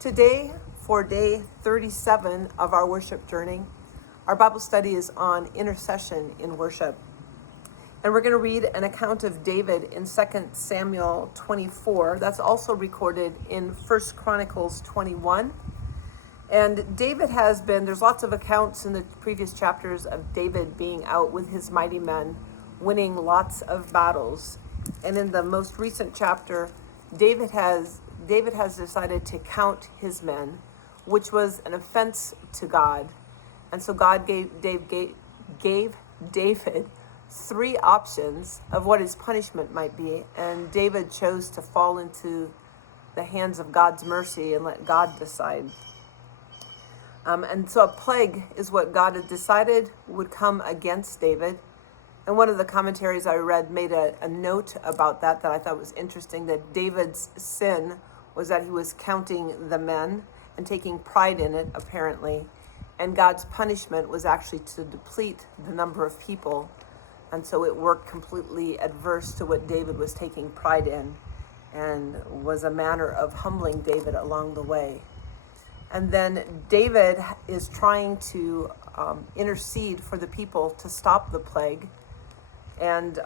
Today, for day 37 of our worship journey, our Bible study is on intercession in worship. And we're going to read an account of David in 2 Samuel 24. That's also recorded in 1 Chronicles 21. And David there's lots of accounts in the previous chapters of David being out with his mighty men, winning lots of battles. And in the most recent chapter, David has decided to count his men, which was an offense to God. And so God gave David three options of what his punishment might be. And David chose to fall into the hands of God's mercy and let God decide. And so a plague is what God had decided would come against David. And one of the commentaries I read made a note about that I thought was interesting, that David's sin was that he was counting the men and taking pride in it, apparently. And God's punishment was actually to deplete the number of people. And so it worked completely adverse to what David was taking pride in, and was a manner of humbling David along the way. And then David is trying to intercede for the people to stop the plague. And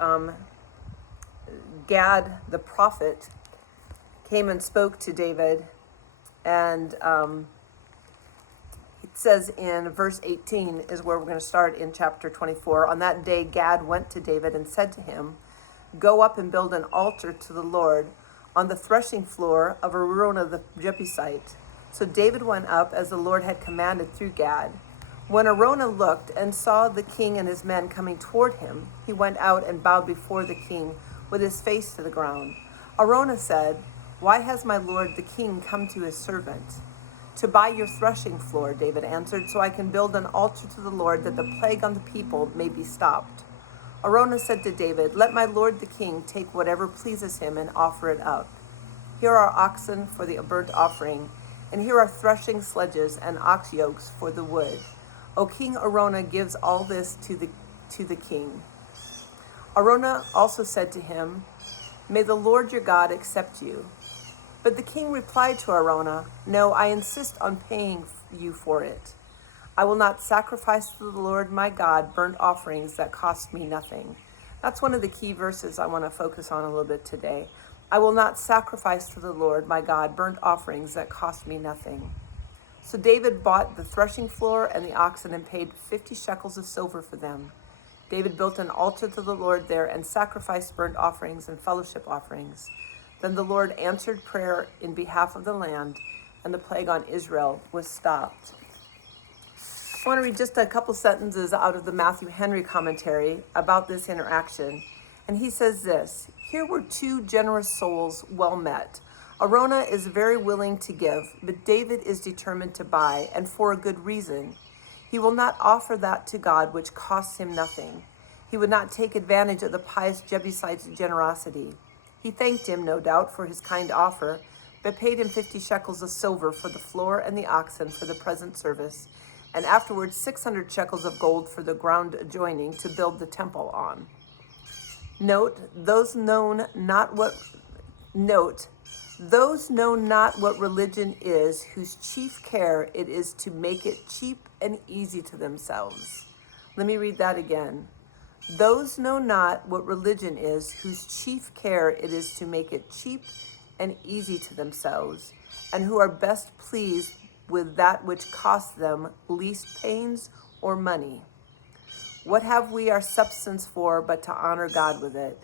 Gad, the prophet, came and spoke to David. And it says in verse 18 is where we're going to start in chapter 24. On that day, Gad went to David and said to him, "Go up and build an altar to the Lord on the threshing floor of Araunah the Jebusite." So David went up as the Lord had commanded through Gad. When Araunah looked and saw the king and his men coming toward him, he went out and bowed before the king with his face to the ground. Araunah said, "Why has my lord the king come to his servant?" "To buy your threshing floor," David answered, "so I can build an altar to the Lord, that the plague on the people may be stopped." Araunah said to David, "Let my lord the king take whatever pleases him and offer it up. Here are oxen for the burnt offering, and here are threshing sledges and ox yokes for the wood. O King Araunah gives all this to the king." Araunah also said to him, "May the Lord your God accept you." But the king replied to Araunah, "No, I insist on paying you for it. I will not sacrifice to the Lord my God burnt offerings that cost me nothing." That's one of the key verses I want to focus on a little bit today. I will not sacrifice to the Lord my God burnt offerings that cost me nothing. So David bought the threshing floor and the oxen and paid 50 shekels of silver for them. David built an altar to the Lord there and sacrificed burnt offerings and fellowship offerings. Then the Lord answered prayer in behalf of the land, and the plague on Israel was stopped. I want to read just a couple sentences out of the Matthew Henry commentary about this interaction. And he says this: "Here were two generous souls well met. Araunah is very willing to give, but David is determined to buy, and for a good reason. He will not offer that to God which costs him nothing. He would not take advantage of the pious Jebusite's generosity. He thanked him, no doubt, for his kind offer, but paid him 50 shekels of silver for the floor and the oxen for the present service, and afterwards 600 shekels of gold for the ground adjoining to build the temple on." Note, those know not what religion is, whose chief care it is to make it cheap and easy to themselves. Let me read that again. Those know not what religion is, whose chief care it is to make it cheap and easy to themselves, and who are best pleased with that which costs them least pains or money. What have we our substance for but to honor God with it?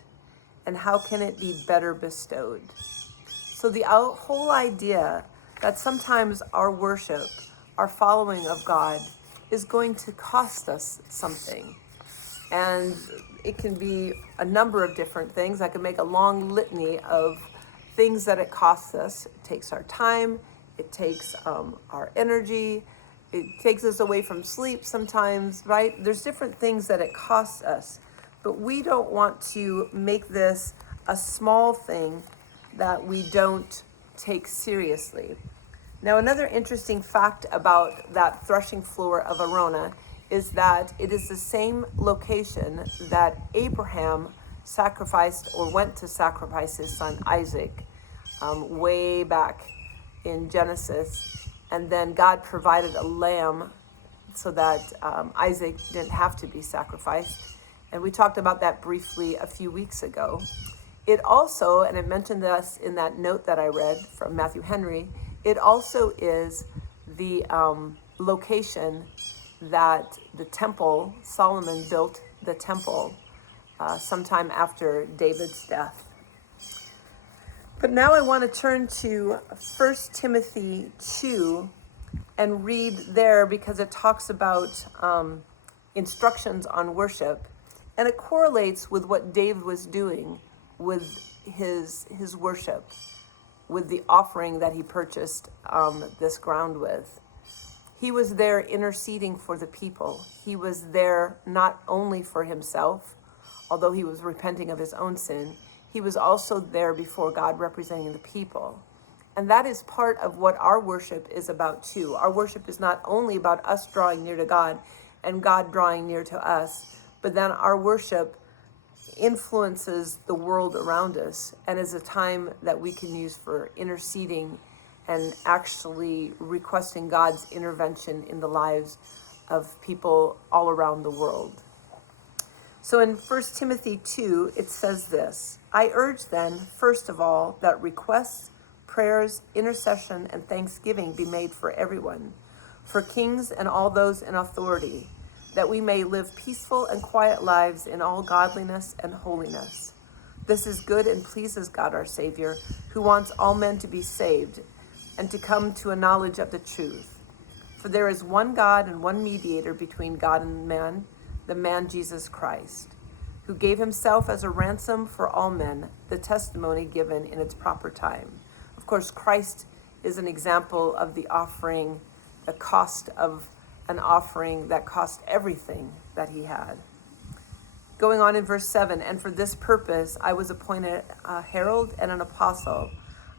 And how can it be better bestowed? So the whole idea that sometimes our worship, our following of God, is going to cost us something. And it can be a number of different things. I can make a long litany of things that it costs us. It takes our time. It takes our energy. It takes us away from sleep sometimes, right? There's different things that it costs us. But we don't want to make this a small thing that we don't take seriously. Now, another interesting fact about that threshing floor of Araunah is that it is the same location that Abraham sacrificed or went to sacrifice his son Isaac way back in Genesis, and then God provided a lamb so that Isaac didn't have to be sacrificed. And we talked about that briefly a few weeks ago. It also, and it mentioned this in that note that I read from Matthew Henry, it also is the location that the temple, Solomon built the temple sometime after David's death. But now I want to turn to 1 Timothy 2 and read there, because it talks about instructions on worship, and it correlates with what David was doing with his worship, with the offering that he purchased this ground with. He was there interceding for the people. He was there not only for himself, although he was repenting of his own sin. He was also there before God representing the people. And that is part of what our worship is about too. Our worship is not only about us drawing near to God and God drawing near to us, but then our worship influences the world around us and is a time that we can use for interceding and actually requesting God's intervention in the lives of people all around the world. So in 1 Timothy 2, it says this: I urge then, first of all, that requests, prayers, intercession, and thanksgiving be made for everyone, for kings and all those in authority, that we may live peaceful and quiet lives in all godliness and holiness. This is good and pleases God our Savior, who wants all men to be saved and to come to a knowledge of the truth. For there is one God and one mediator between God and man, the man Jesus Christ, who gave himself as a ransom for all men, the testimony given in its proper time. Of course, Christ is an example of the offering, the cost of an offering that cost everything that he had. Going on in verse 7, and for this purpose I was appointed a herald and an apostle.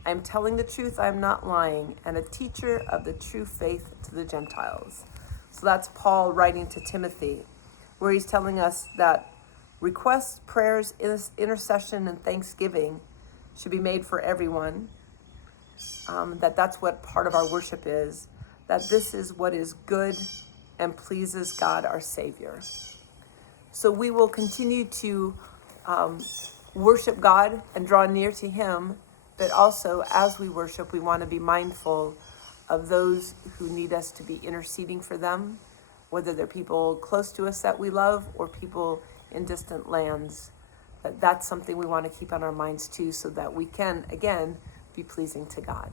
I am telling the truth, I am not lying, and a teacher of the true faith to the Gentiles. So that's Paul writing to Timothy, where he's telling us that requests, prayers, intercession, and thanksgiving should be made for everyone, that's what part of our worship is, that this is what is good and pleases God our Savior. So we will continue to worship God and draw near to him, but also as we worship, we want to be mindful of those who need us to be interceding for them, whether they're people close to us that we love or people in distant lands. But that's something we want to keep on our minds too, so that we can, again, be pleasing to God.